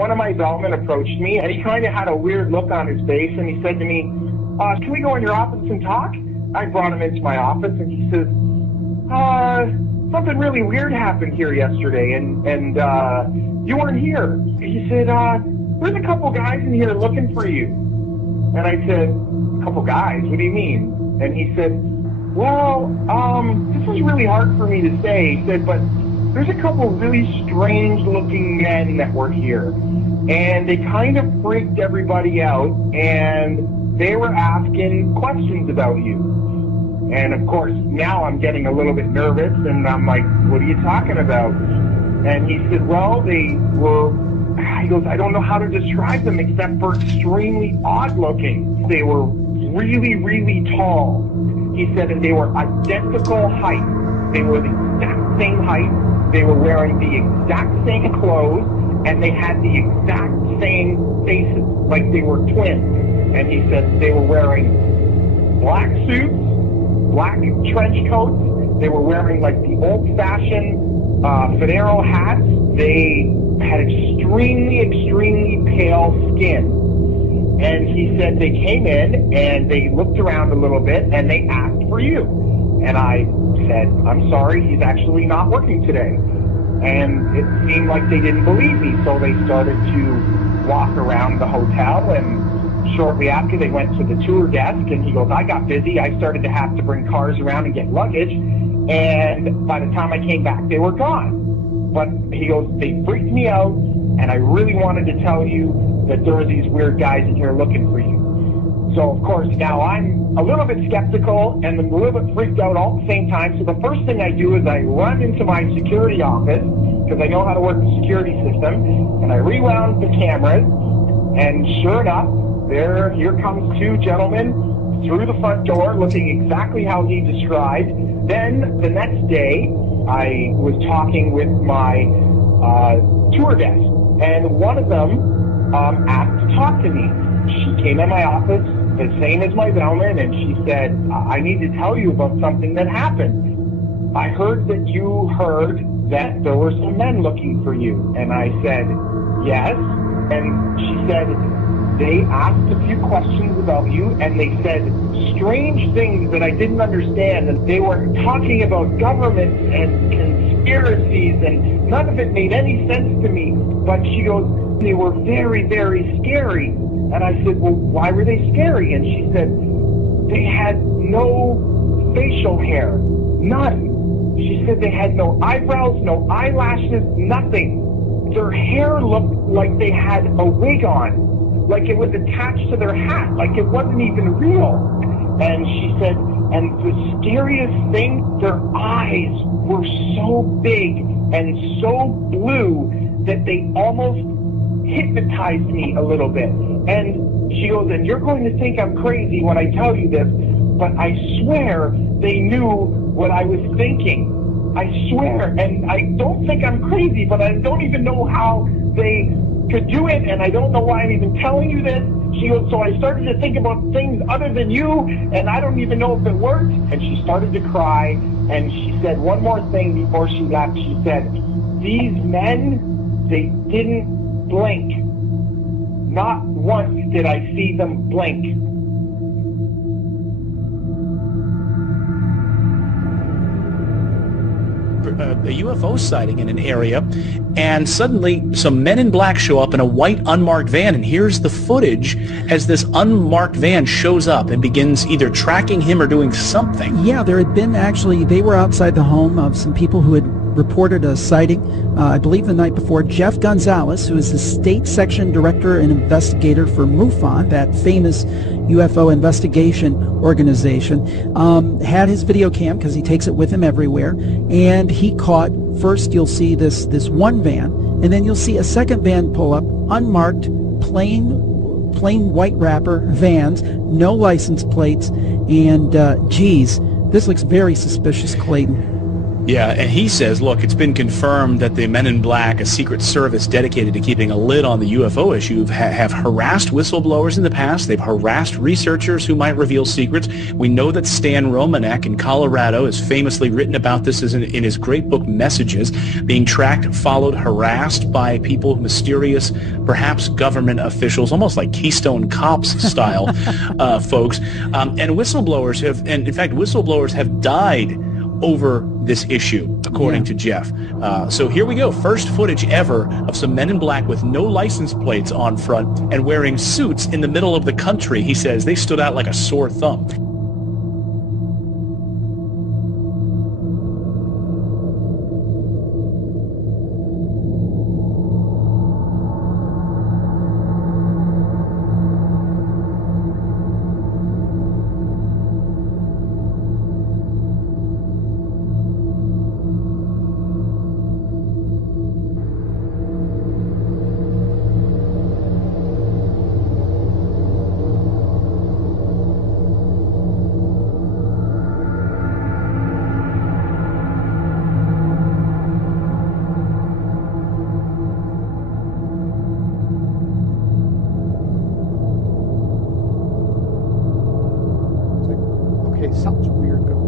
one of my bellmen approached me, and he kind of had a weird look on his face, and he said to me, can we go in your office and talk? I brought him into my office, and he says, something really weird happened here yesterday, and you weren't here. He said, there's a couple guys in here looking for you. And I said, a couple guys? What do you mean? And he said, well, this is really hard for me to say. He said, but there's a couple really strange-looking men that were here, and they kind of freaked everybody out, and they were asking questions about you. And, of course, now I'm getting a little bit nervous, and I'm like, what are you talking about? And he said, well, he goes, I don't know how to describe them except for extremely odd-looking. They were really, really tall. He said, and they were identical height. They were the exact same height. They were wearing the exact same clothes, and they had the exact same faces, like they were twins. And he said they were wearing black suits, black trench coats. They were wearing like the old-fashioned Federo hats. They had extremely, extremely pale skin. And he said they came in and they looked around a little bit and they asked for you. And I said, I'm sorry, he's actually not working today. And it seemed like they didn't believe me, so they started to walk around the hotel, and shortly after they went to the tour desk, and he goes, I got busy, I started to have to bring cars around and get luggage, and by the time I came back, they were gone. But he goes, they freaked me out, and I really wanted to tell you that there were these weird guys in here looking for you. So, of course, now I'm a little bit skeptical and I'm a little bit freaked out all at the same time. So the first thing I do is I run into my security office, because I know how to work the security system, and I rewound the cameras, and sure enough, here comes two gentlemen through the front door looking exactly how he described. Then the next day, I was talking with my tour desk, and one of them asked to talk to me. She came in my office, the same as my bellman, and she said, I need to tell you about something that happened. I heard that you heard that there were some men looking for you. And I said, yes. And she said, they asked a few questions about you, and they said strange things that I didn't understand. And they were talking about governments and conspiracies, and none of it made any sense to me. But she goes, they were very, very scary. And I said, well, why were they scary? And she said, they had no facial hair, none. She said they had no eyebrows, no eyelashes, nothing. Their hair looked like they had a wig on, like it was attached to their hat, like it wasn't even real. And she said, and the scariest thing, their eyes were so big and so blue that they almost hypnotized me a little bit. And she goes, and you're going to think I'm crazy when I tell you this, but I swear they knew what I was thinking. I swear. And I don't think I'm crazy, but I don't even know how they could do it, and I don't know why I'm even telling you this. She goes, so I started to think about things other than you, and I don't even know if it worked. And she started to cry, and she said one more thing before she left. She said, these men, they didn't blink. Not once did I see them blink. A UFO sighting in an area, and suddenly some men in black show up in a white unmarked van, and here's the footage as this unmarked van shows up and begins either tracking him or doing something. Yeah, there had been actually, they were outside the home of some people who had reported a sighting, I believe the night before. Jeff Gonzalez, who is the state section director and investigator for MUFON, that famous UFO investigation organization, had his video cam because he takes it with him everywhere, and he caught, first you'll see this one van, and then you'll see a second van pull up, unmarked, plain white wrapper vans, no license plates, and geez, this looks very suspicious, Clayton. Yeah, and he says, look, it's been confirmed that the Men in Black, a secret service dedicated to keeping a lid on the UFO issue, have harassed whistleblowers in the past. They've harassed researchers who might reveal secrets. We know that Stan Romanek in Colorado has famously written about this in his great book, Messages, being tracked, followed, harassed by people, mysterious, perhaps government officials, almost like Keystone Cops style folks. And whistleblowers have died over this issue, according to Jeff. So here we go. First footage ever of some men in black with no license plates on front and wearing suits in the middle of the country. He says they stood out like a sore thumb.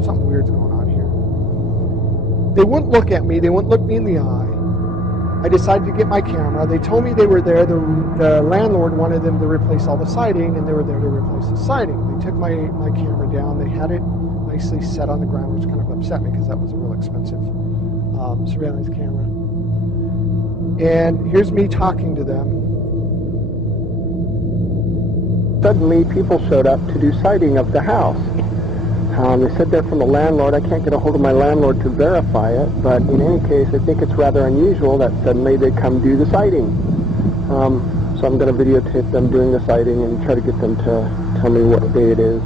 Something weird's going on here. They wouldn't look at me. They wouldn't look me in the eye. I decided to get my camera. They told me they were there. The landlord wanted them to replace all the siding, and they were there to replace the siding. They took my camera down. They had it nicely set on the ground, which kind of upset me because that was a real expensive surveillance camera. And here's me talking to them. Suddenly, people showed up to do siding of the house. They said they're from the landlord. I can't get a hold of my landlord to verify it, but in any case, I think it's rather unusual that suddenly they come do the siding. So I'm going to videotape them doing the siding and try to get them to tell me what day it is.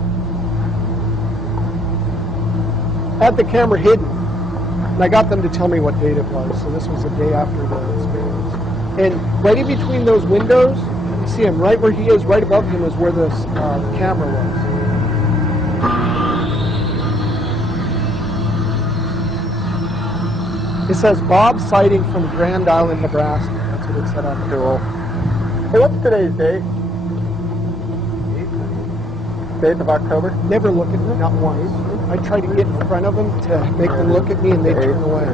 I had the camera hidden, and I got them to tell me what date it was. So this was the day after the experience. And right in between those windows, you see him right where he is, right above him is where the camera was. It says Bob sighting from Grand Island, Nebraska. That's what it said on the door. Hey, what's today's date? 8th of October? Never look at me, not once. I try to get in front of them to make them look at me, and they turn away.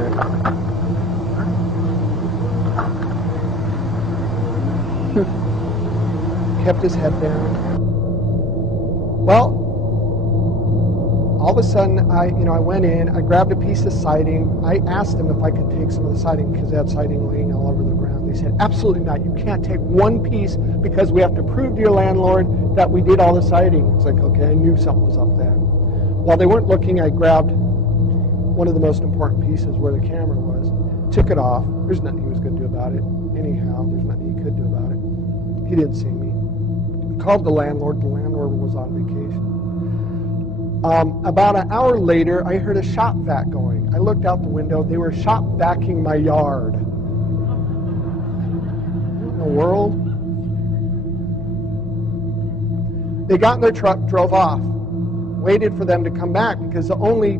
Kept his head down. Well, all of a sudden, I went in, I grabbed a piece of siding. I asked them if I could take some of the siding because they had siding laying all over the ground. They said, absolutely not. You can't take one piece because we have to prove to your landlord that we did all the siding. It's like, okay, I knew something was up there. While they weren't looking, I grabbed one of the most important pieces where the camera was, took it off. There's nothing he was going to do about it. Anyhow, there's nothing he could do about it. He didn't see me. Called the landlord. The landlord was on vacation. About an hour later, I heard a shop vac going. I looked out the window. They were shop vacuuming my yard. What in the world? They got in their truck, drove off, waited for them to come back because the only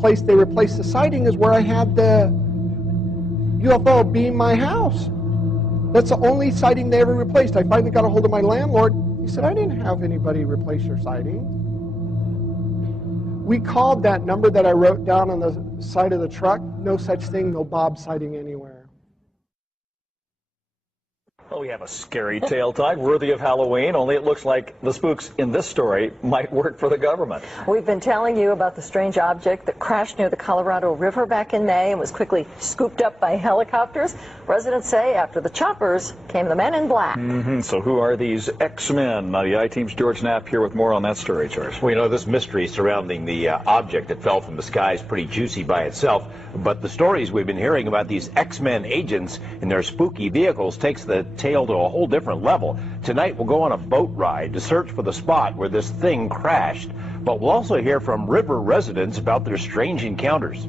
place they replaced the siding is where I had the UFO beam my house. That's the only siding they ever replaced. I finally got a hold of my landlord. He said, I didn't have anybody replace your siding. We called that number that I wrote down on the side of the truck. No such thing, no Bob sighting anywhere. Well, we have a scary tale tonight, worthy of Halloween, only it looks like the spooks in this story might work for the government. We've been telling you about the strange object that crashed near the Colorado River back in May and was quickly scooped up by helicopters. Residents say after the choppers came the men in black. So who are these X-Men? The I-Team's George Knapp here with more on that story, George. Well, you know, this mystery surrounding the object that fell from the sky is pretty juicy by itself, but the stories we've been hearing about these X-Men agents and their spooky vehicles takes the tale to a whole different level. Tonight we'll go on a boat ride to search for the spot where this thing crashed, but we'll also hear from river residents about their strange encounters.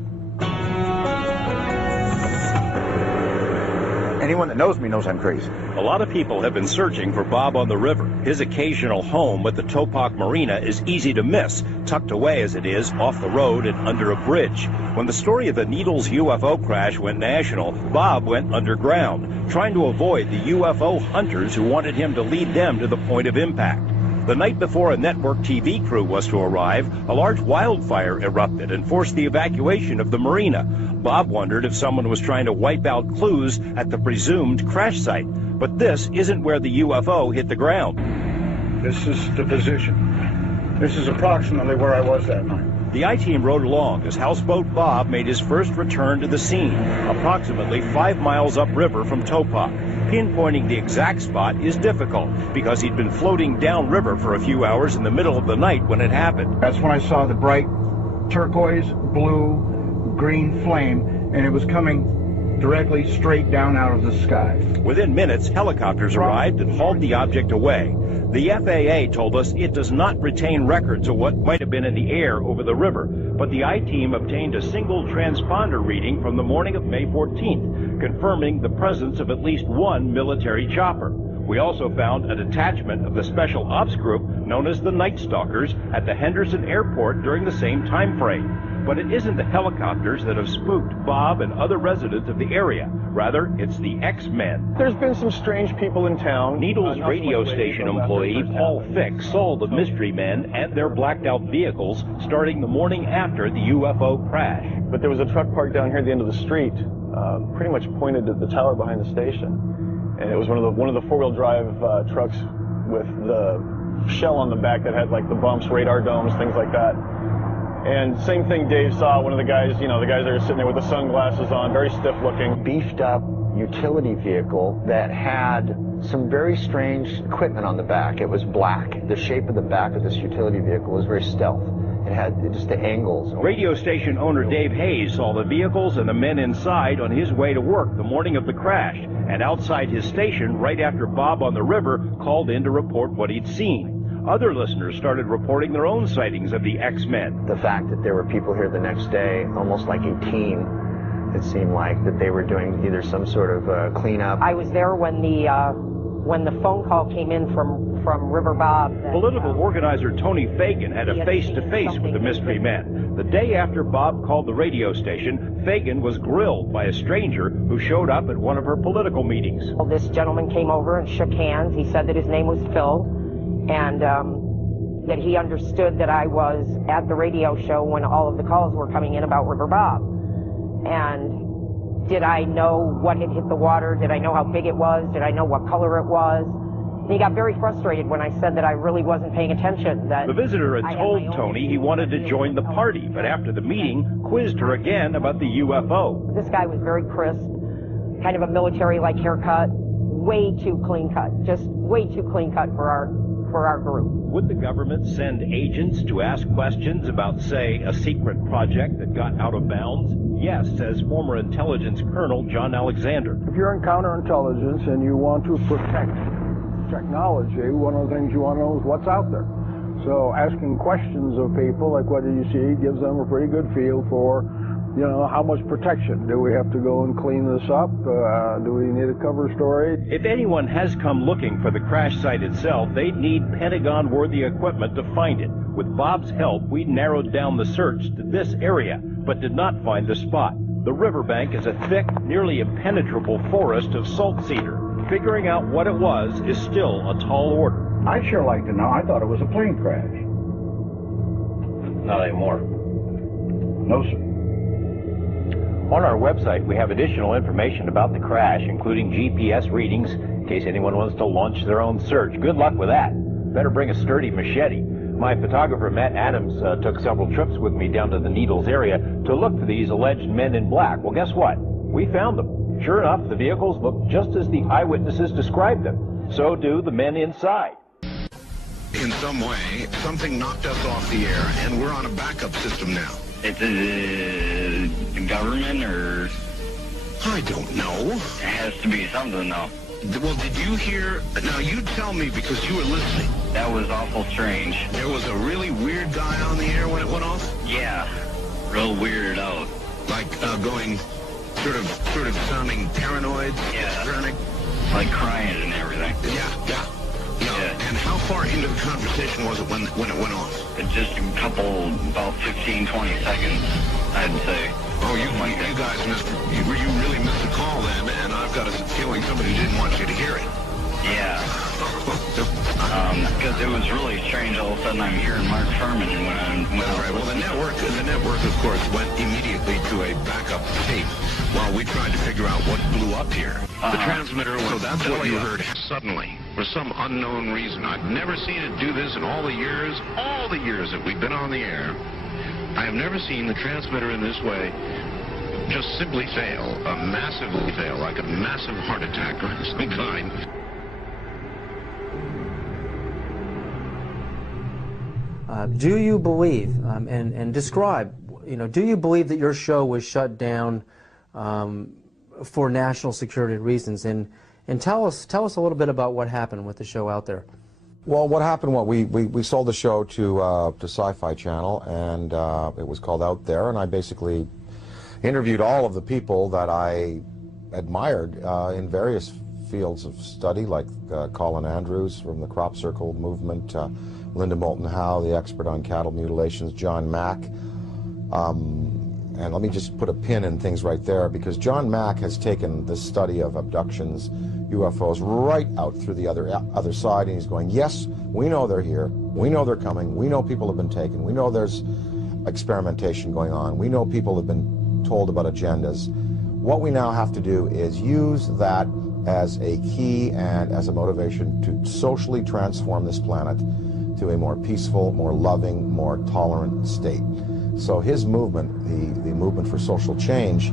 Anyone that knows me knows I'm crazy. A lot of people have been searching for Bob on the river. His occasional home at the Topak Marina is easy to miss, tucked away as it is off the road and under a bridge. When the story of the Needles UFO crash went national, Bob went underground, trying to avoid the UFO hunters who wanted him to lead them to the point of impact. The night before a network TV crew was to arrive, a large wildfire erupted and forced the evacuation of the marina. Bob wondered if someone was trying to wipe out clues at the presumed crash site. But this isn't where the UFO hit the ground. This is the position. This is approximately where I was that night. The I-team rode along as houseboat Bob made his first return to the scene, approximately 5 miles upriver from Topak. Pinpointing the exact spot is difficult because he'd been floating downriver for a few hours in the middle of the night when it happened. That's when I saw the bright turquoise, blue, green flame, and it was coming directly straight down out of the sky. Within minutes, helicopters arrived and hauled the object away. The FAA told us it does not retain records of what might have been in the air over the river, but the I-team obtained a single transponder reading from the morning of May 14th, confirming the presence of at least one military chopper. We also found a detachment of the Special Ops Group known as the Night Stalkers at the Henderson Airport during the same time frame. But it isn't the helicopters that have spooked Bob and other residents of the area. Rather, it's the X-Men. There's been some strange people in town. Needles radio station employee Paul Fick saw the mystery men and their blacked-out vehicles starting the morning after the UFO crash. But there was a truck parked down here at the end of the street, pretty much pointed at the tower behind the station. And it was one of the four-wheel drive trucks with the shell on the back that had like the bumps, radar domes, things like that. And same thing Dave saw, one of the guys, the guys that are sitting there with the sunglasses on, very stiff looking. Beefed up utility vehicle that had some very strange equipment on the back. It was black. The shape of the back of this utility vehicle was very stealth. It had just the angles. Radio station owner Dave Hayes saw the vehicles and the men inside on his way to work the morning of the crash, and outside his station right after Bob on the river called in to report what he'd seen. Other listeners started reporting their own sightings of the X-Men. The fact that there were people here the next day, almost like a team, it seemed like, that they were doing either some sort of cleanup. I was there when the phone call came in from River Bob. Political organizer Tony Fagan had a face-to-face with the mystery men. The day after Bob called the radio station, Fagan was grilled by a stranger who showed up at one of her political meetings. Well, this gentleman came over and shook hands. He said that his name was Phil, and that he understood that I was at the radio show when all of the calls were coming in about River Bob. And did I know what had hit the water? Did I know how big it was? Did I know what color it was? And he got very frustrated when I said that I really wasn't paying attention. That the visitor had told Tony he wanted to join the party, but after the meeting, quizzed her again about the UFO. This guy was very crisp, kind of a military-like haircut, way too clean cut, just way too clean cut for our group. Would the government send agents to ask questions about, say, a secret project that got out of bounds? Yes, says former intelligence colonel John Alexander. If you're in counterintelligence and you want to protect technology, one of the things you want to know is what's out there. So asking questions of people, like what did you see, gives them a pretty good feel for, how much protection. Do we have to go and clean this up? Do we need a cover story? If anyone has come looking for the crash site itself, they'd need Pentagon-worthy equipment to find it. With Bob's help, we narrowed down the search to this area, but did not find the spot. The riverbank is a thick, nearly impenetrable forest of salt cedar. Figuring out what it was is still a tall order. I'd sure like to know. I thought it was a plane crash. Not anymore. No, sir. On our website, we have additional information about the crash, including GPS readings, in case anyone wants to launch their own search. Good luck with that. Better bring a sturdy machete. My photographer, Matt Adams, took several trips with me down to the Needles area to look for these alleged men in black. Well, guess what? We found them. Sure enough, the vehicles look just as the eyewitnesses described them. So do the men inside. In some way, something knocked us off the air, and we're on a backup system now. It's the government, or? I don't know. It has to be something, though. Well, did you hear? Now, you tell me, because you were listening. That was awful strange. There was a really weird guy on the air when it went off? Yeah, real weirded out. Like, going... sort of sounding paranoid, concerning. Like crying and everything. Yeah. And how far into the conversation was it when it went off? Just a couple, about 15, 20 seconds, I'd say. Oh, you guys you really missed the call then, and I've got a feeling somebody didn't want you to hear it. Yeah. Because it was really strange. All of a sudden, I'm hearing Mark Furman when All right. Well, the network, of course, went immediately to a backup tape while we tried to figure out what blew up here. The transmitter. So that's what you heard suddenly, for some unknown reason. I've never seen it do this in all the years that we've been on the air. I have never seen the transmitter in this way just simply fail, massively fail, like a massive heart attack or some kind. Do you believe, and describe, do you believe that your show was shut down for national security reasons? And tell us a little bit about what happened with the show out there. Well, what happened? We sold the show to Sci-Fi Channel, and it was called Out There, and I basically interviewed all of the people that I admired in various fields of study, like Colin Andrews from the Crop Circle movement, Linda Moulton Howe, the expert on cattle mutilations, John Mack. And let me just put a pin in things right there, because John Mack has taken the study of abductions, UFOs, right out through the other side, and he's going, yes, we know they're here, we know they're coming, we know people have been taken, we know there's experimentation going on, we know people have been told about agendas. What we now have to do is use that as a key and as a motivation to socially transform this planet to a more peaceful, more loving, more tolerant state. So his movement, the movement for social change,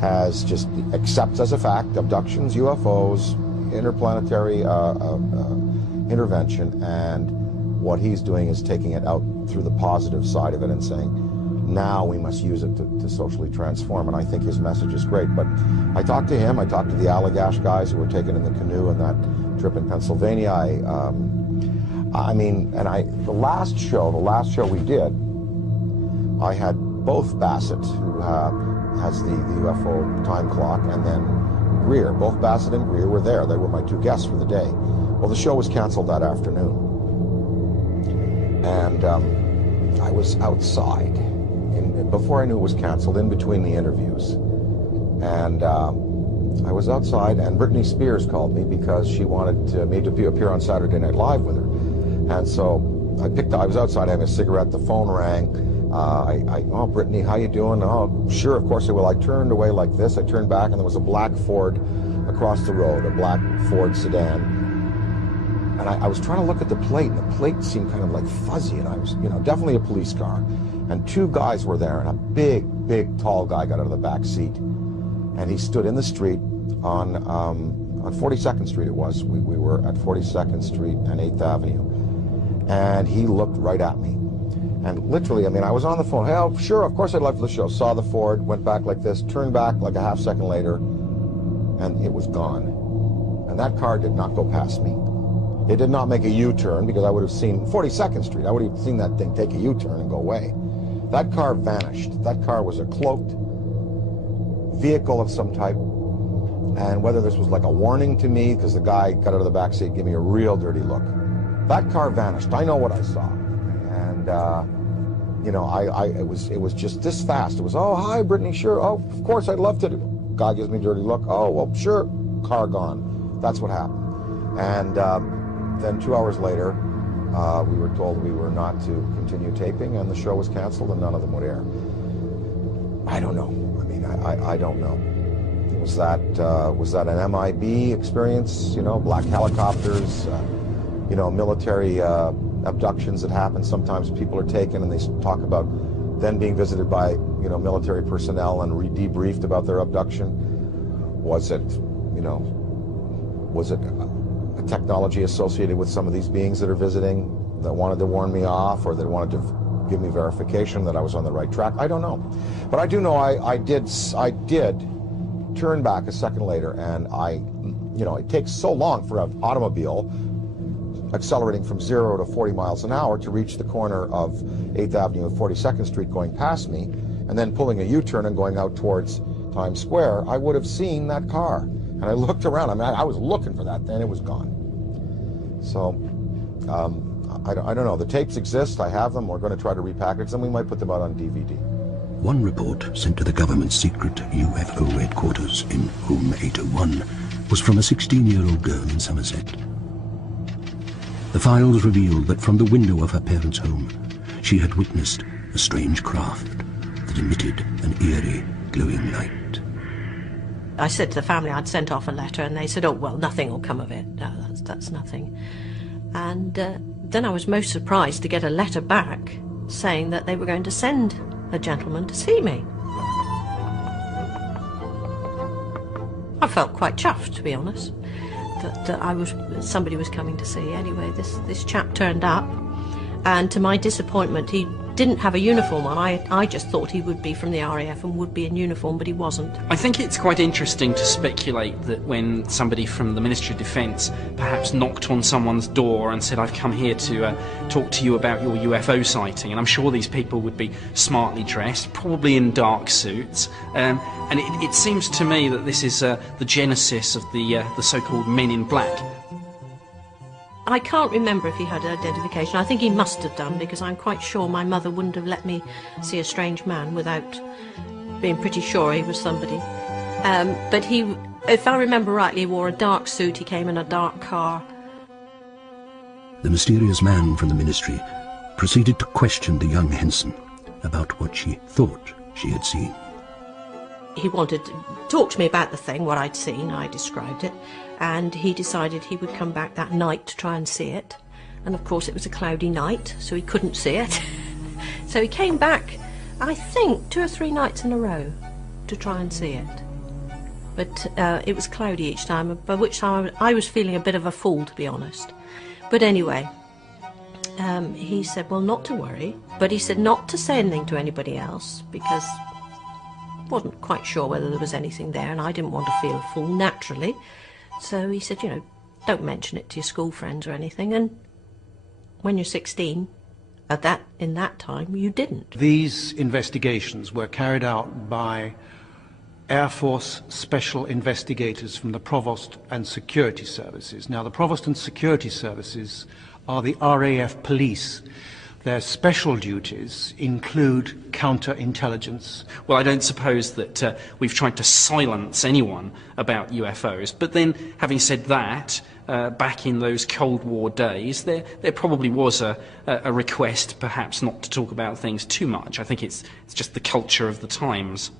has just accepts as a fact abductions, UFOs, interplanetary intervention, and what he's doing is taking it out through the positive side of it and saying, now we must use it to socially transform, and I think his message is great. But I talked to him, I talked to the Allagash guys who were taken in the canoe in that trip in Pennsylvania. The last show we did, I had both Bassett, who has the UFO time clock, and then Greer. Both Bassett and Greer were there. They were my two guests for the day. Well, the show was canceled that afternoon. And I was outside, before I knew it was canceled, in between the interviews. And I was outside, and Britney Spears called me because she wanted me to appear on Saturday Night Live with her. And so I was outside having a cigarette, the phone rang. Oh, Brittany, how you doing? Oh, sure, of course I will. I turned away like this. I turned back, and there was a black Ford across the road, a black Ford sedan. And I was trying to look at the plate, and the plate seemed kind of like fuzzy, and I was, definitely a police car. And two guys were there, and a big, tall guy got out of the back seat. And he stood in the street on 42nd Street it was. We were at 42nd Street and 8th Avenue. And he looked right at me. And literally, I was on the phone. Hey, oh, sure, of course I'd love for the show. Saw the Ford, went back like this, turned back like a half second later, and it was gone. And that car did not go past me. It did not make a U-turn, because I would have seen 42nd Street. I would have seen that thing take a U-turn and go away. That car vanished. That car was a cloaked vehicle of some type. And whether this was like a warning to me, because the guy got out of the back seat, gave me a real dirty look. That car vanished. I know what I saw. And, it was just this fast. It was, oh, hi, Brittany, sure. Oh, of course, I'd love to do. Guy gives me a dirty look. Oh, well, sure. Car gone. That's what happened. And then 2 hours later, we were told we were not to continue taping, and the show was canceled, and none of them would air. I don't know. I don't know. Was that an MIB experience? Black helicopters, military abductions that happen. Sometimes people are taken, and they talk about then being visited by, military personnel and debriefed about their abduction. Was it a technology associated with some of these beings that are visiting that wanted to warn me off, or that wanted to give me verification that I was on the right track? I don't know. But I do know I did turn back a second later, and it takes so long for an automobile accelerating from 0 to 40 miles an hour to reach the corner of 8th Avenue and 42nd Street going past me, and then pulling a U-turn and going out towards Times Square, I would have seen that car. And I looked around. I mean, I was looking for that, and it was gone. So, I don't know. The tapes exist. I have them. We're going to try to repackage them. We might put them out on DVD. One report sent to the government's secret UFO headquarters in Room 801 was from a 16-year-old girl in Somerset. The files revealed that from the window of her parents' home, she had witnessed a strange craft that emitted an eerie, glowing light. I said to the family I'd sent off a letter, and they said, oh, well, nothing will come of it. No, that's nothing. And then I was most surprised to get a letter back saying that they were going to send a gentleman to see me. I felt quite chuffed, to be honest, that somebody was coming to see. Anyway, this chap turned up, and to my disappointment, he didn't have a uniform on. I just thought he would be from the RAF and would be in uniform, but he wasn't. I think it's quite interesting to speculate that when somebody from the Ministry of Defence perhaps knocked on someone's door and said, I've come here to talk to you about your UFO sighting, and I'm sure these people would be smartly dressed, probably in dark suits, and it seems to me that this is the genesis of the so-called Men in Black. I can't remember if he had identification. I think he must have done, because I'm quite sure my mother wouldn't have let me see a strange man without being pretty sure he was somebody. But he, if I remember rightly, he wore a dark suit, he came in a dark car. The mysterious man from the ministry proceeded to question the young Henson about what she thought she had seen. He wanted to talk to me about the thing, what I'd seen. I described it, and he decided he would come back that night to try and see it. And of course it was a cloudy night, so he couldn't see it. So he came back, I think, 2 or 3 nights in a row to try and see it. But it was cloudy each time, by which time I was feeling a bit of a fool, to be honest. But anyway, he said, well, not to worry, but he said not to say anything to anybody else, because wasn't quite sure whether there was anything there, and I didn't want to feel a fool, naturally. So he said, you know, don't mention it to your school friends or anything, and when you're 16, in that time, you didn't. These investigations were carried out by Air Force Special Investigators from the Provost and Security Services. Now, the Provost and Security Services are the RAF police. Their special duties include counterintelligence. Well, I don't suppose that we've tried to silence anyone about UFOs, but then, having said that, back in those Cold War days, there probably was a request perhaps not to talk about things too much. I think it's just the culture of the times.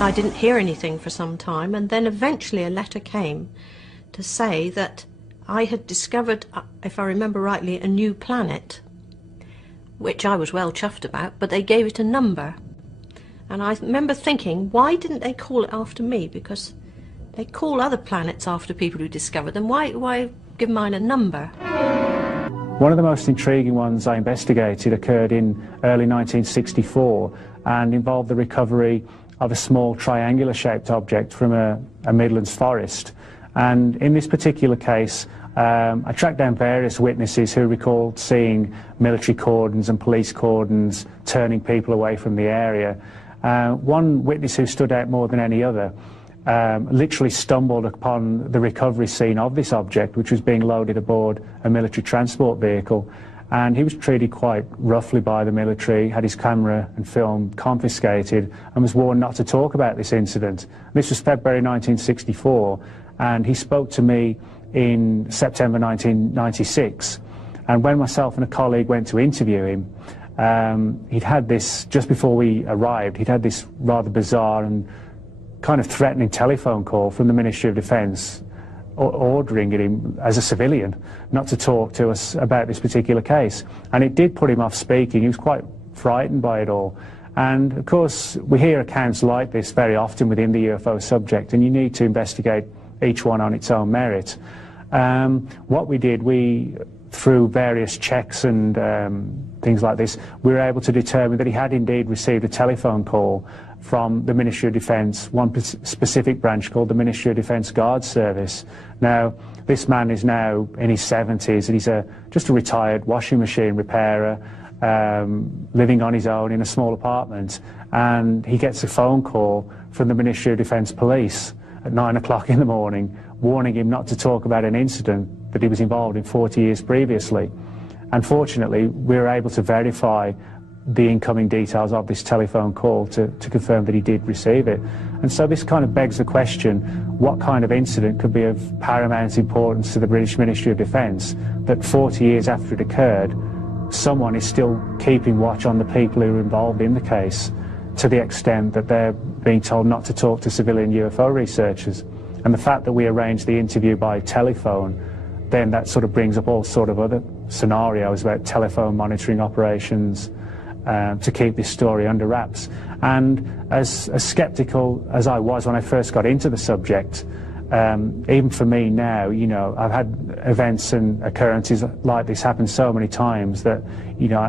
I didn't hear anything for some time, and then eventually a letter came to say that I had discovered, if I remember rightly, a new planet, which I was well chuffed about, but they gave it a number. And I remember thinking, why didn't they call it after me? Because they call other planets after people who discovered them. Why give mine a number? One of the most intriguing ones I investigated occurred in early 1964 and involved the recovery of a small triangular-shaped object from a Midlands forest. And in this particular case, I tracked down various witnesses who recalled seeing military cordons and police cordons turning people away from the area. One witness who stood out more than any other literally stumbled upon the recovery scene of this object, which was being loaded aboard a military transport vehicle. And he was treated quite roughly by the military, had his camera and film confiscated, and was warned not to talk about this incident. This was February 1964. And he spoke to me in September 1996. And when myself and a colleague went to interview him, he'd had this, just before we arrived, he'd had this rather bizarre and kind of threatening telephone call from the Ministry of Defence, ordering him, as a civilian, not to talk to us about this particular case. And it did put him off speaking. He was quite frightened by it all. And of course, we hear accounts like this very often within the UFO subject, and you need to investigate each one on its own merit. What we did, through various checks and things like this, we were able to determine that he had indeed received a telephone call from the Ministry of Defence, one specific branch called the Ministry of Defence Guard Service. Now, this man is now in his 70s, and he's just a retired washing machine repairer, living on his own in a small apartment, and he gets a phone call from the Ministry of Defence Police at 9 o'clock in the morning, warning him not to talk about an incident that he was involved in 40 years previously. Unfortunately, we were able to verify the incoming details of this telephone call to confirm that he did receive it. And so this kind of begs the question, what kind of incident could be of paramount importance to the British Ministry of Defence that 40 years after it occurred, someone is still keeping watch on the people who are involved in the case, to the extent that they're being told not to talk to civilian UFO researchers. And the fact that we arranged the interview by telephone, then that sort of brings up all sort of other scenarios about telephone monitoring operations to keep this story under wraps. And as sceptical as I was when I first got into the subject, even for me now, you know, I've had events and occurrences like this happen so many times that, you know,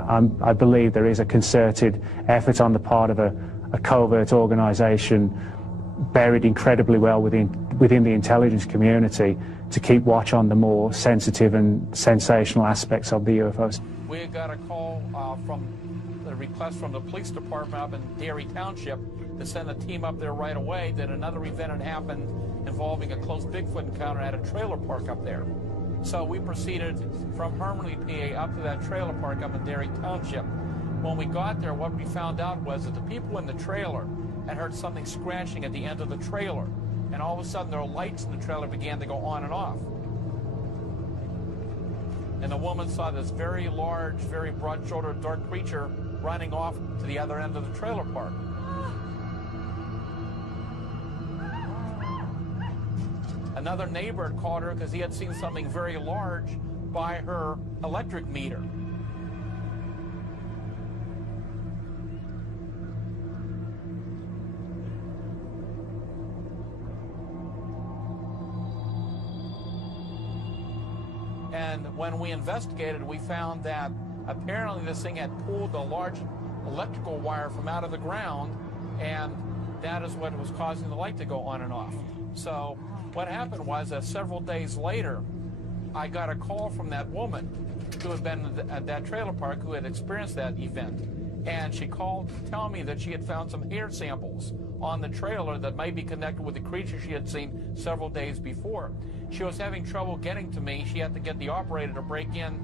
I believe there is a concerted effort on the part of a covert organisation buried incredibly well within the intelligence community to keep watch on the more sensitive and sensational aspects of the UFOs. We got a call from the request from the police department up in Derry Township to send a team up there right away that another event had happened involving a close Bigfoot encounter at a trailer park up there. So we proceeded from Hermley, PA, up to that trailer park up in Derry Township. When we got there, what we found out was that the people in the trailer had heard something scratching at the end of the trailer. And all of a sudden, their lights in the trailer began to go on and off. And the woman saw this very large, very broad-shouldered, dark creature running off to the other end of the trailer park. Another neighbor had called her because he had seen something very large by her electric meter. And when we investigated, we found that apparently this thing had pulled a large electrical wire from out of the ground, and that is what was causing the light to go on and off. So what happened was that several days later, I got a call from that woman who had been at that trailer park who had experienced that event. And she called to tell me that she had found some hair samples on the trailer that may be connected with the creature she had seen several days before. She was having trouble getting to me. She had to get the operator to break in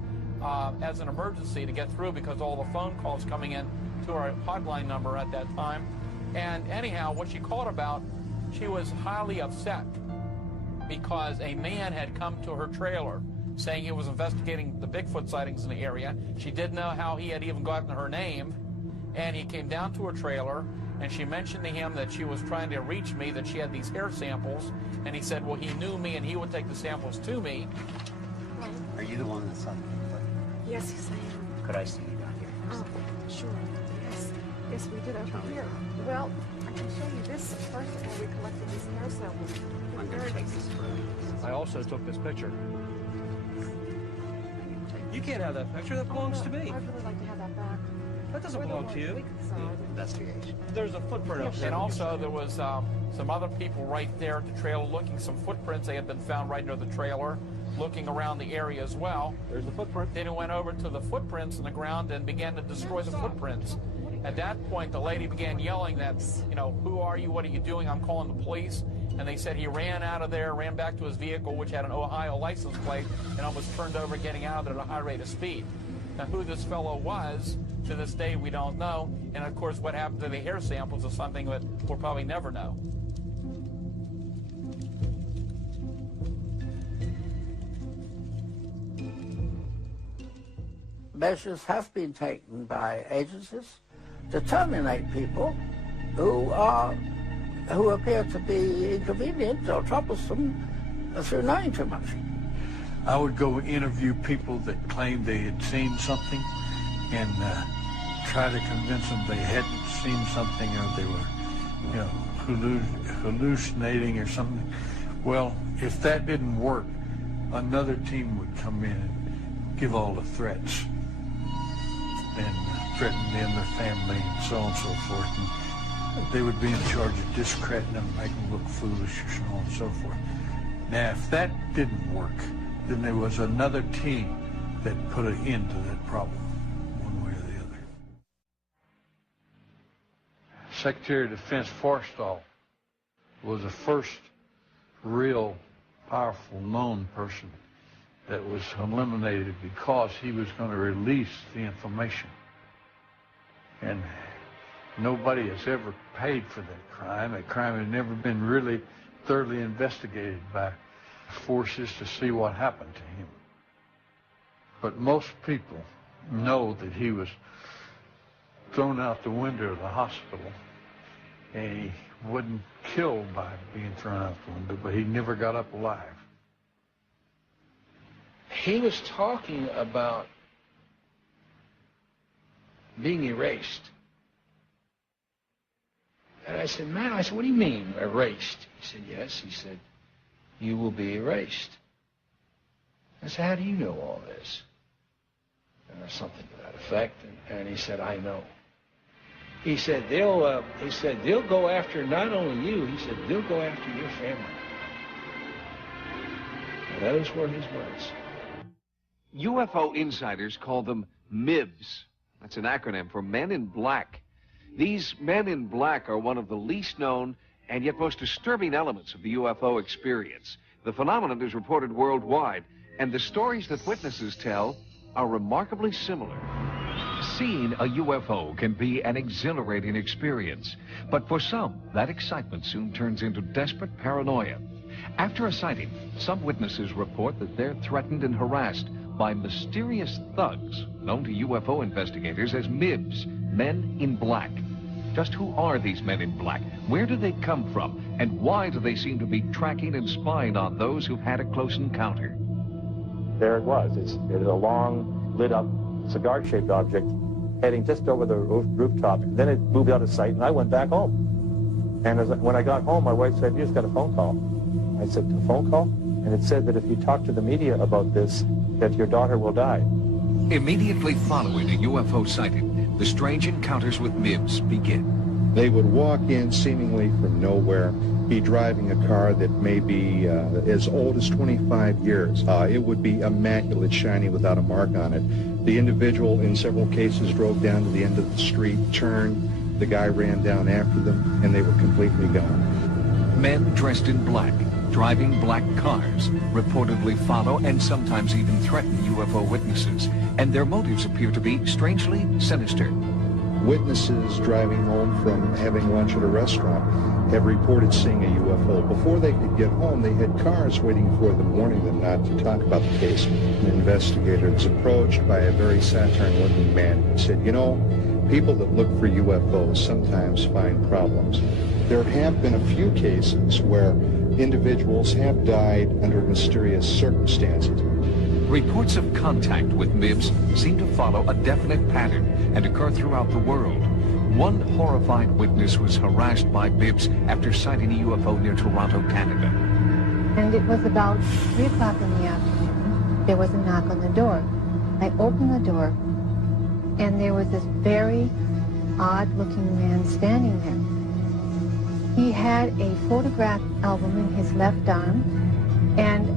as an emergency to get through because all the phone calls coming in to our hotline number at that time. And anyhow, what she called about, she was highly upset because a man had come to her trailer saying he was investigating the Bigfoot sightings in the area. She didn't know how he had even gotten her name. And he came down to her trailer, and she mentioned to him that she was trying to reach me, that she had these hair samples, and he said, well, he knew me and he would take the samples to me. Are you the one that saw the Bigfoot? Yes, yes, I am. Could I see you down here? Oh, sure. Yes. Yes, we did over here. Well, I can show you this. First of all, we collected these hair samples. I'm going to take this for I also took this picture. You can't have that picture. That belongs to me. I'd really like to have that back. That doesn't belong to you. Investigation. There's a footprint up there. And also there was some other people right there at the trailer looking, some footprints. They had been found right near the trailer, looking around the area as well. There's the footprint. Then he went over to the footprints in the ground and began to destroy the footprints. At that point, the lady began yelling that, you know, who are you? What are you doing? I'm calling the police. And they said he ran out of there, ran back to his vehicle, which had an Ohio license plate, and almost turned over getting out of there at a high rate of speed. Now, who this fellow was, to this day, we don't know. And, of course, what happened to the hair samples is something that we'll probably never know. Measures have been taken by agencies to terminate people who appear to be inconvenient or troublesome through knowing too much. I would go interview people that claimed they had seen something and try to convince them they hadn't seen something or they were, you know, hallucinating or something. Well, if that didn't work, another team would come in and give all the threats and threaten them, their family, and so on and so forth. And they would be in charge of discrediting them, making them look foolish, or so on and so forth. Now, if that didn't work, then there was another team that put an end to that problem, one way or the Secretary of Defense Forstall was the first real powerful known person that was eliminated because he was going to release the information. And nobody has ever paid for that crime. That crime has never been really thoroughly investigated by forces to see what happened to him. But most people know that he was thrown out the window of the hospital, and he wasn't killed by being thrown out the window, but he never got up alive. He was talking about being erased. And I said, man, what do you mean, erased? He said, yes. He said, you will be erased. I said, how do you know all this? Or something to that effect. And he said, I know. He said, they'll go after not only you, he said, they'll go after your family. And those were his words. UFO insiders call them MIBs. That's an acronym for Men in Black. These Men in Black are one of the least known and yet most disturbing elements of the UFO experience. The phenomenon is reported worldwide, and the stories that witnesses tell are remarkably similar. Seeing a UFO can be an exhilarating experience, but for some, that excitement soon turns into desperate paranoia. After a sighting, some witnesses report that they're threatened and harassed by mysterious thugs known to UFO investigators as MIBs, Men in Black. Just who are these Men in Black? Where do they come from? And why do they seem to be tracking and spying on those who've had a close encounter? There it was. It is a long, lit-up, cigar-shaped object heading just over the rooftop. Then it moved out of sight, and I went back home. And when I got home, my wife said, you just got a phone call. I said, a phone call? And it said that if you talk to the media about this, that your daughter will die. Immediately following a UFO sighting, the strange encounters with MIBs begin. They would walk in seemingly from nowhere, be driving a car that may be as old as 25 years. It would be immaculate, shiny, without a mark on it. The individual, in several cases, drove down to the end of the street, turned, the guy ran down after them, and they were completely gone. Men dressed in black, driving black cars, reportedly follow and sometimes even threaten UFO witnesses, and their motives appear to be strangely sinister. Witnesses driving home from having lunch at a restaurant have reported seeing a UFO. Before they could get home, they had cars waiting for them, warning them not to talk about the case. An investigator was approached by a very Saturn-looking man who said, you know, people that look for UFOs sometimes find problems. There have been a few cases where individuals have died under mysterious circumstances. Reports of contact with MIBs seem to follow a definite pattern and occur throughout the world. One horrified witness was harassed by MIBs after sighting a UFO near Toronto, Canada. And it was about 3 o'clock in the afternoon. There was a knock on the door. I opened the door, and there was this very odd-looking man standing there. He had a photograph album in his left arm, and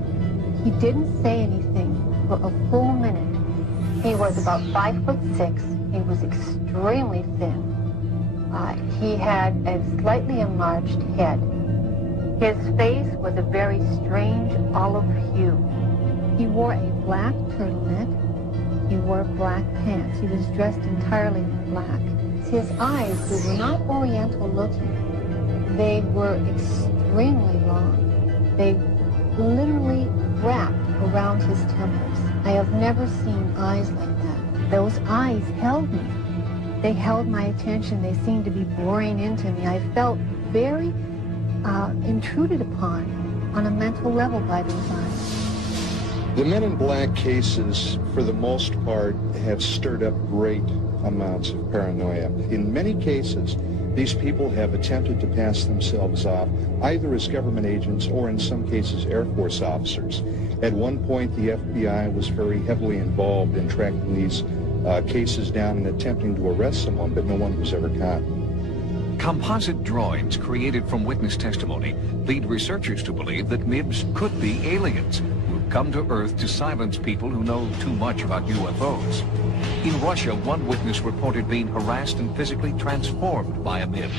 he didn't say anything for a full minute. He was about 5'6". He was extremely thin. He had a slightly enlarged head. His face was a very strange olive hue. He wore a black turtleneck. He wore black pants. He was dressed entirely in black. His eyes, they were not oriental looking. They were extremely long. They literally wrapped around his temples. I have never seen eyes like that. Those eyes held me. They held my attention. They seemed to be boring into me. I felt very intruded upon on a mental level by those eyes. The Men in Black cases, for the most part, have stirred up great amounts of paranoia. In many cases, these people have attempted to pass themselves off either as government agents or in some cases Air Force officers. At one point, the FBI was very heavily involved in tracking these cases down and attempting to arrest someone, but no one was ever caught. Composite drawings created from witness testimony lead researchers to believe that MIBs could be aliens who come to Earth to silence people who know too much about UFOs. In Russia, one witness reported being harassed and physically transformed by a MIB.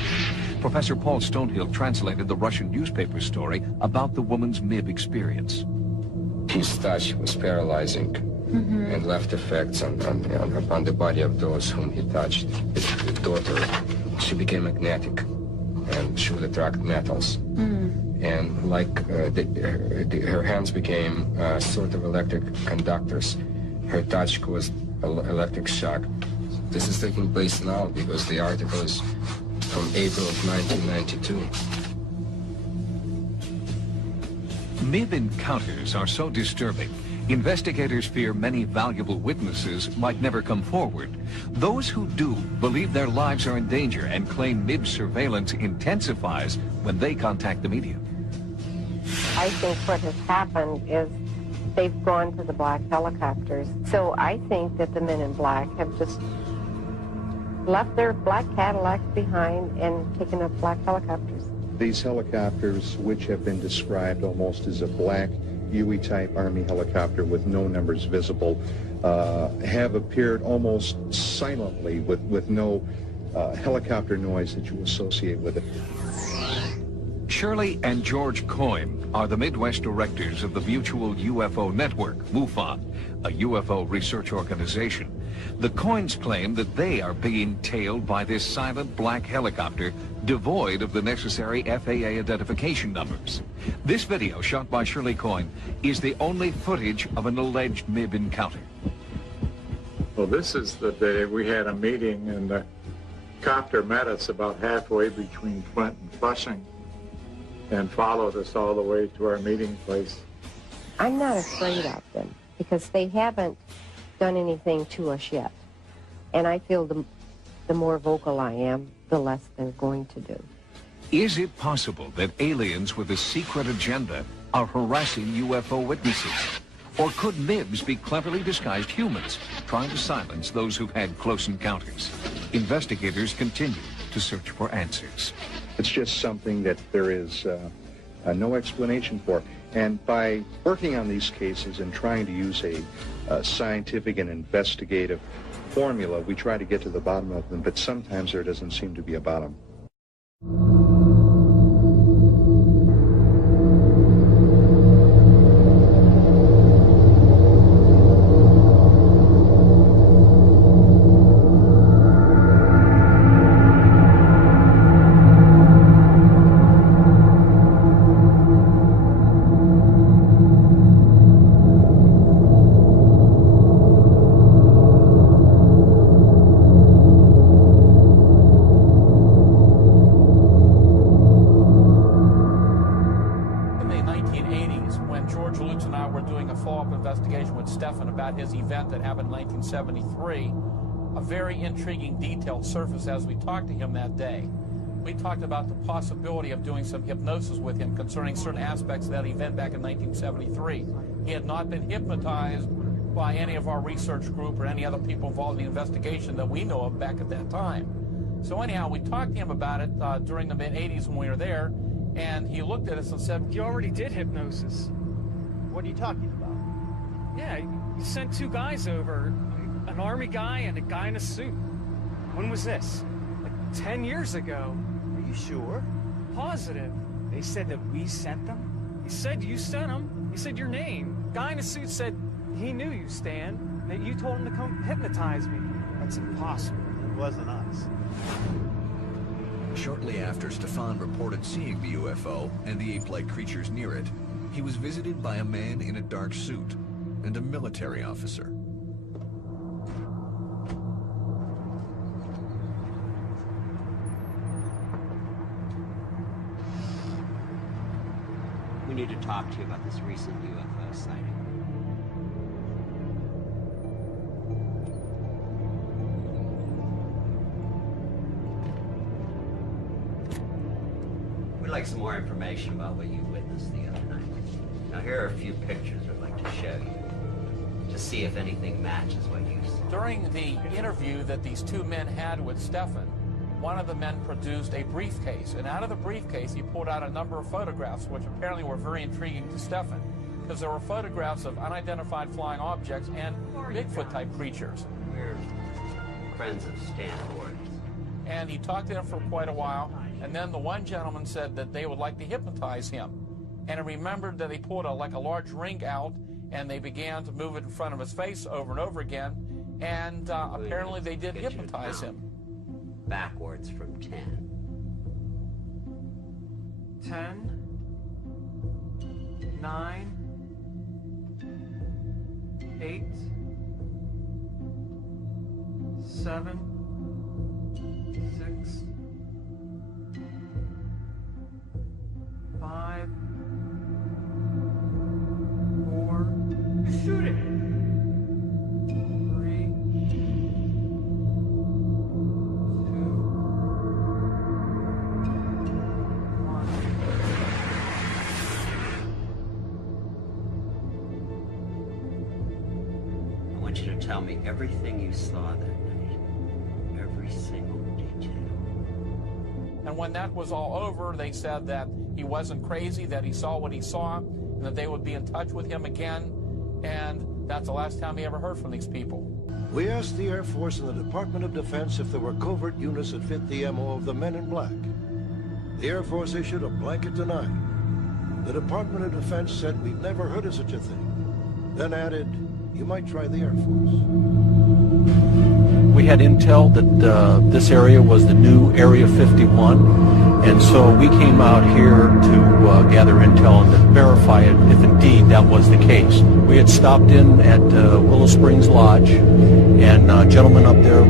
Professor Paul Stonehill translated the Russian newspaper story about the woman's MIB experience. His touch was paralyzing and left effects on the body of those whom he touched. His daughter, she became magnetic and she would attract metals. And like her hands became sort of electric conductors. Her touch caused electric shock. This is taking place now because the article is from April of 1992. MIB encounters are so disturbing, investigators fear many valuable witnesses might never come forward. Those who do believe their lives are in danger and claim MIB surveillance intensifies when they contact the media. I think what has happened is they've gone to the black helicopters. So I think that the men in black have just left their black Cadillacs behind and taken up black helicopters. These helicopters, which have been described almost as a black UE-type Army helicopter with no numbers visible, have appeared almost silently with no helicopter noise that you associate with it. Shirley and George Coyne are the Midwest directors of the Mutual UFO Network, MUFON, a UFO research organization. The Coynes claim that they are being tailed by this silent black helicopter devoid of the necessary FAA identification numbers. This video, shot by Shirley Coyne, is the only footage of an alleged MIB encounter. Well, this is the day we had a meeting and the copter met us about halfway between Flint and Flushing and followed us all the way to our meeting place. I'm not afraid of them because they haven't done anything to us yet. And I feel the more vocal I am, the less they're going to do. Is it possible that aliens with a secret agenda are harassing UFO witnesses? Or could MIBs be cleverly disguised humans trying to silence those who've had close encounters? Investigators continue to search for answers. It's just something that there is no explanation for. And by working on these cases and trying to use a scientific and investigative formula, we try to get to the bottom of them, but sometimes there doesn't seem to be a bottom. His event that happened in 1973, a very intriguing detail surfaced as we talked to him that day. We talked about the possibility of doing some hypnosis with him concerning certain aspects of that event back in 1973. He had not been hypnotized by any of our research group or any other people involved in the investigation that we know of back at that time. So anyhow, we talked to him about it during the mid-'80s when we were there, and he looked at us and said, "You already did hypnosis." What are you talking about? Yeah, you sent two guys over, an army guy and a guy in a suit. When was this? Like 10 years ago. Are you sure? Positive. They said that we sent them? He said you sent them. He said your name. Guy in a suit said he knew you, Stan, that you told him to come hypnotize me. That's impossible. It wasn't us. Shortly after Stefan reported seeing the UFO and the ape-like creatures near it, he was visited by a man in a dark suit and a military officer. We need to talk to you about this recent UFO sighting. We'd like some more information about what you witnessed the other night. Now, here are a few pictures I'd like to show you to see if anything matches what you saw. During the interview that these two men had with Stefan, one of the men produced a briefcase, and out of the briefcase he pulled out a number of photographs which apparently were very intriguing to Stefan, because there were photographs of unidentified flying objects and Bigfoot-type creatures. We're friends of Stan Ward's. And he talked to them for quite a while, and then the one gentleman said that they would like to hypnotize him. And he remembered that they pulled a large ring out, and they began to move it in front of his face over and over again, and apparently they did hypnotize him. Backwards from 10. 10, 9, 8, 7, 6, 5, 4. Shoot it! 3, 2, 1. I want you to tell me everything you saw that night. Every single detail. And when that was all over, they said that he wasn't crazy, that he saw what he saw, and that they would be in touch with him again. And that's the last time he ever heard from these people. We asked the Air Force and the Department of Defense if there were covert units that fit the MO of the Men in Black. The Air Force issued a blanket denial. The Department of Defense said we'd never heard of such a thing. Then added, you might try the Air Force. We had intel that this area was the new Area 51, and so we came out here to gather intel and to verify it if indeed that was the case. We had stopped in at Willow Springs Lodge, and a gentleman up there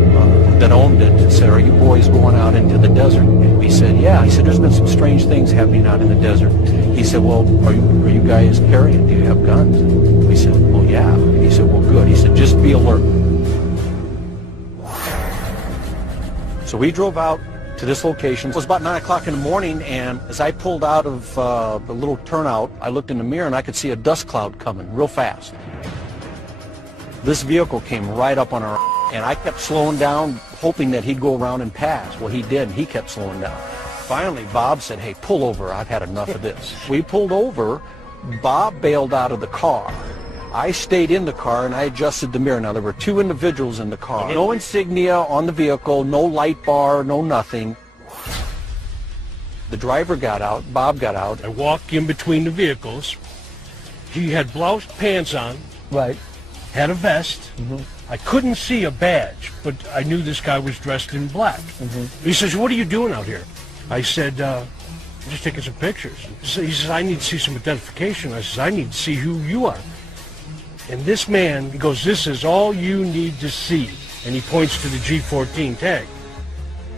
that owned it said, "Are you boys going out into the desert?" And we said, "Yeah." He said, "There's been some strange things happening out in the desert." He said, "Well, are you guys carrying? Do you have guns?" And we said, "Well, yeah." And he said, "Well, good." He said, "Just be alert." So we drove out to this location. It was about 9 o'clock in the morning, and as I pulled out of the little turnout, I looked in the mirror and I could see a dust cloud coming real fast. This vehicle came right up on our, and I kept slowing down, hoping that he'd go around and pass. Well, he did, and he kept slowing down. Finally, Bob said, "Hey, pull over. I've had enough of this." We pulled over. Bob bailed out of the car. I stayed in the car and I adjusted the mirror. Now, there were two individuals in the car. No insignia on the vehicle, no light bar, no nothing. The driver got out, Bob got out. I walked in between the vehicles. He had blouse pants on. Right. Had a vest. I couldn't see a badge, but I knew this guy was dressed in black. He says, "What are you doing out here?" I said, "I'm just taking some pictures." He says, "I need to see some identification." I says, "I need to see who you are." And this man, he goes, "This is all you need to see." And he points to the G14 tag.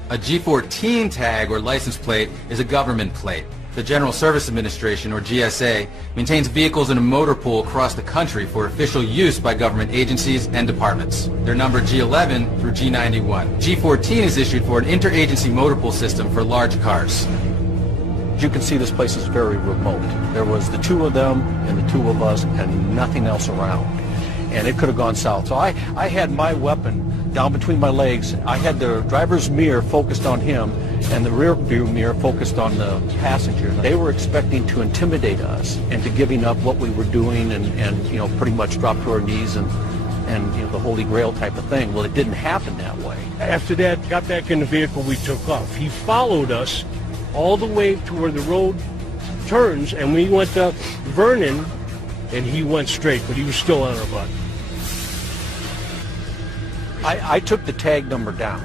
A G14 tag or license plate is a government plate. The General Service Administration, or GSA, maintains vehicles in a motor pool across the country for official use by government agencies and departments. They're numbered G11 through G91. G14 is issued for an interagency motor pool system for large cars. As you can see, this place is very remote. There was the two of them and the two of us and nothing else around. And it could have gone south. So I had my weapon down between my legs. I had the driver's mirror focused on him and the rear view mirror focused on the passenger. They were expecting to intimidate us into giving up what we were doing and you know, pretty much drop to our knees and you know, the Holy Grail type of thing. Well, it didn't happen that way. After that, got back in the vehicle, we took off. He followed us all the way to where the road turns, and we went up Vernon, and he went straight, but he was still on our butt. I took the tag number down.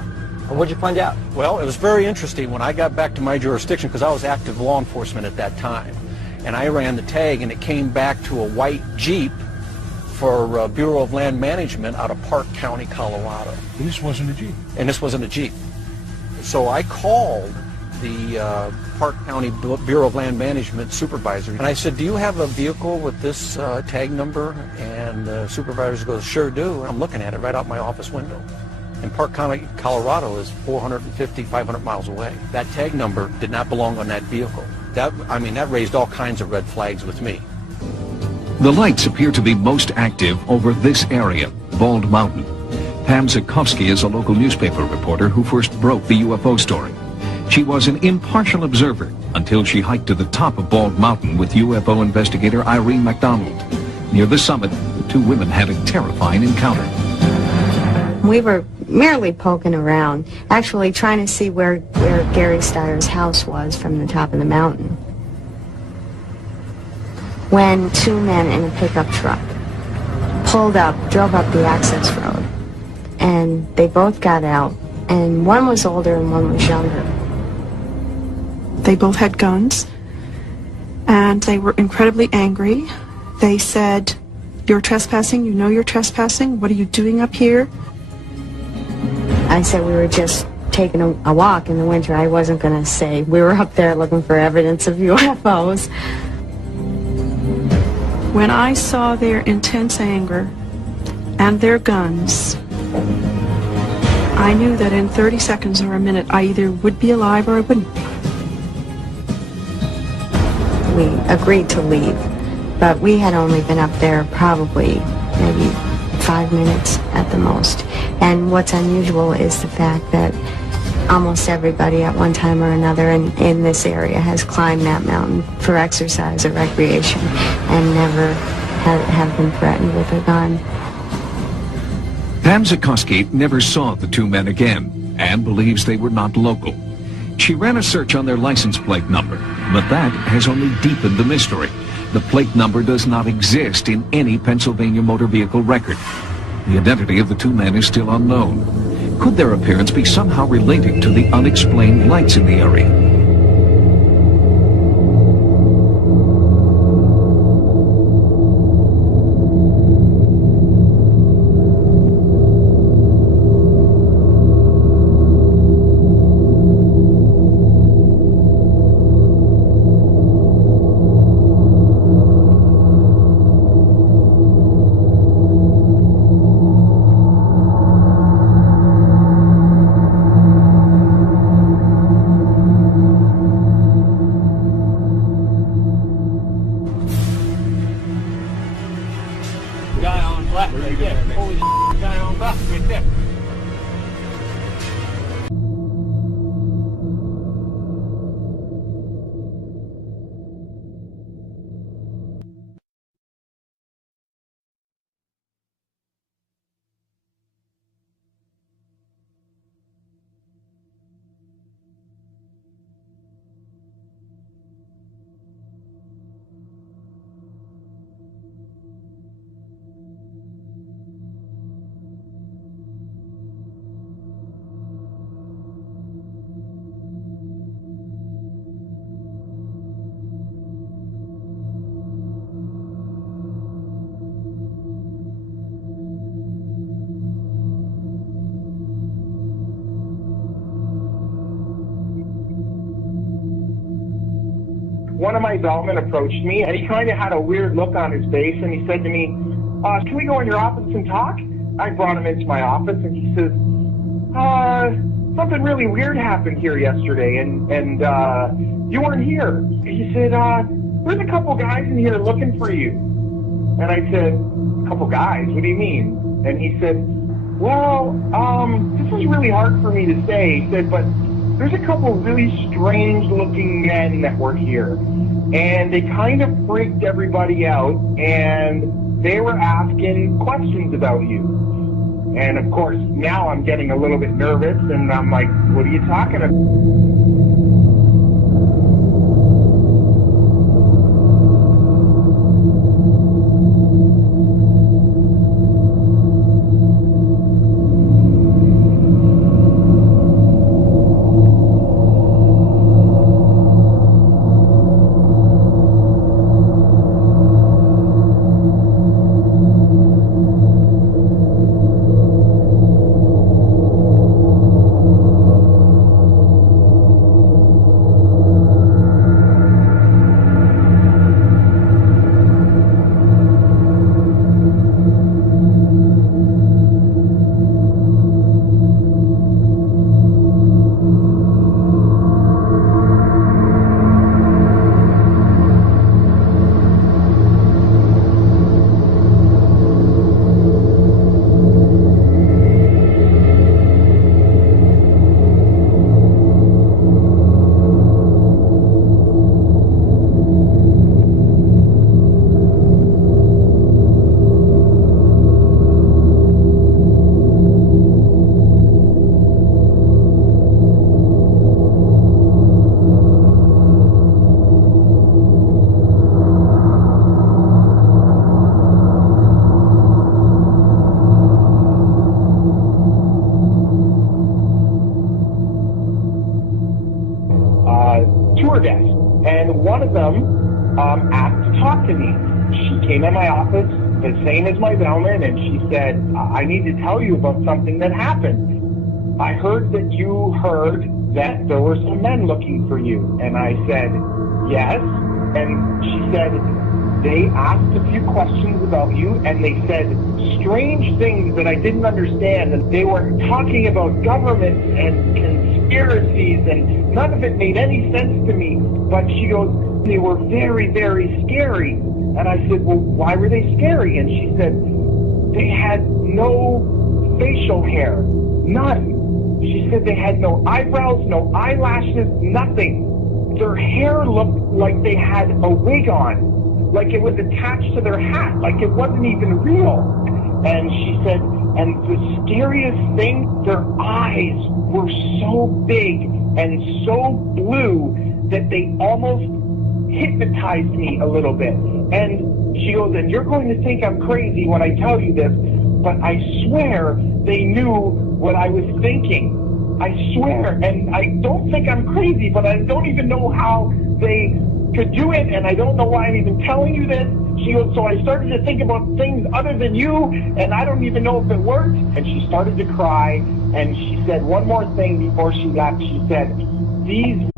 And what'd you find out? Well, it was very interesting when I got back to my jurisdiction, because I was active law enforcement at that time, and I ran the tag, and it came back to a white Jeep for Bureau of Land Management out of Park County, Colorado. And this wasn't a Jeep. And this wasn't a Jeep. So I called the Park County Bureau of Land Management supervisor, and I said, "Do you have a vehicle with this tag number?" And the supervisor goes, "Sure do." I'm looking at it right out my office window. And Park County, Colorado is 450, 500 miles away. That tag number did not belong on that vehicle. That raised all kinds of red flags with me. The lights appear to be most active over this area, Bald Mountain. Pam Zukowski is a local newspaper reporter who first broke the UFO story. She was an impartial observer until she hiked to the top of Bald Mountain with UFO investigator Irene MacDonald. Near the summit, the two women had a terrifying encounter. We were merely poking around, actually trying to see where Gary Steyer's house was from the top of the mountain, when two men in a pickup truck pulled up, drove up the access road, and they both got out, and one was older and one was younger. They both had guns, and they were incredibly angry. They said, "You're trespassing, you know you're trespassing, what are you doing up here?" I said we were just taking a walk in the winter. I wasn't going to say we were up there looking for evidence of UFOs. When I saw their intense anger and their guns, I knew that in 30 seconds or a minute I either would be alive or I wouldn't be. We agreed to leave, but we had only been up there probably maybe 5 minutes at the most. And what's unusual is the fact that almost everybody at one time or another in this area has climbed that mountain for exercise or recreation and never have been threatened with a gun. Pam Zikoski never saw the two men again and believes they were not local. She ran a search on their license plate number, but that has only deepened the mystery. The plate number does not exist in any Pennsylvania motor vehicle record. The identity of the two men is still unknown. Could their appearance be somehow related to the unexplained lights in the area? Guy on black right there. Holy guy on black right there. One of my bellmen approached me, and he kind of had a weird look on his face, and he said to me, can we go in your office and talk? I brought him into my office, and he says, something really weird happened here yesterday, and you weren't here. He said, there's a couple guys in here looking for you. And I said, a couple guys? What do you mean? And he said, well, this is really hard for me to say. He said, but there's a couple really strange-looking men that were here, and they kind of freaked everybody out, and they were asking questions about you. And, of course, now I'm getting a little bit nervous, and I'm like, what are you talking about? tour desk, and one of them asked to talk to me. She came in my office, the same as my bellman, and she said, I need to tell you about something that happened. I heard that you heard that there were some men looking for you. And I said, yes. And she said, they asked a few questions about you, and they said strange things that I didn't understand. And they were talking about governments and conspiracies, and none of it made any sense to me. But she goes, they were very, very scary. And I said, well, why were they scary? And she said, they had no facial hair, none. She said they had no eyebrows, no eyelashes, nothing. Their hair looked like they had a wig on, like it was attached to their hat, like it wasn't even real. And she said, and the scariest thing, their eyes were so big and so blue that they almost hypnotized me a little bit. And she goes, and you're going to think I'm crazy when I tell you this, but I swear they knew what I was thinking. I swear, and I don't think I'm crazy, but I don't even know how they could do it, and I don't know why I'm even telling you this. She goes, so I started to think about things other than you, and I don't even know if it worked. And she started to cry, and she said one more thing before she left. She said, these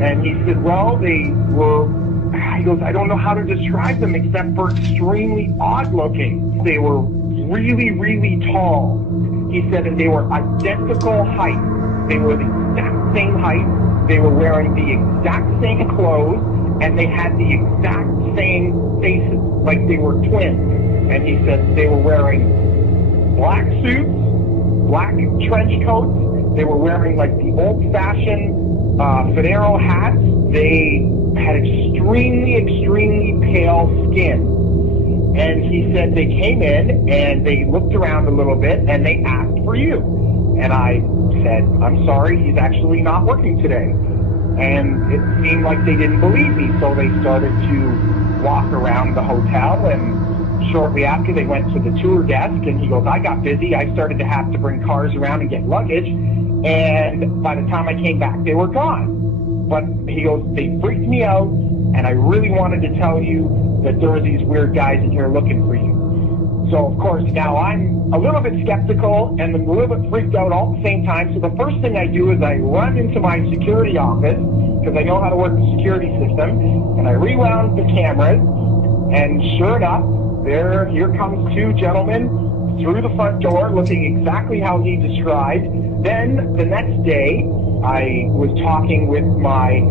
And he said, well, they were, he goes, I don't know how to describe them except for extremely odd looking. They were really, really tall. He said, and they were identical height. They were the exact same height. They were wearing the exact same clothes, and they had the exact same faces, like they were twins. And he said they were wearing black suits, black trench coats. They were wearing like the old-fashioned Federo hats. They had extremely, extremely pale skin. And he said they came in and they looked around a little bit and they asked for you. And I said, I'm sorry, he's actually not working today. And it seemed like they didn't believe me, so they started to walk around the hotel, and shortly after they went to the tour desk, and he goes, I got busy. I started to have to bring cars around and get luggage. And by the time I came back, they were gone. But he goes, they freaked me out, and I really wanted to tell you that there were these weird guys in here looking for you. So, of course, now I'm a little bit skeptical and a little bit freaked out all at the same time. So the first thing I do is I run into my security office, because I know how to work the security system, and I rewound the cameras, and sure enough, here comes two gentlemen through the front door looking exactly how he described. Then the next day, I was talking with my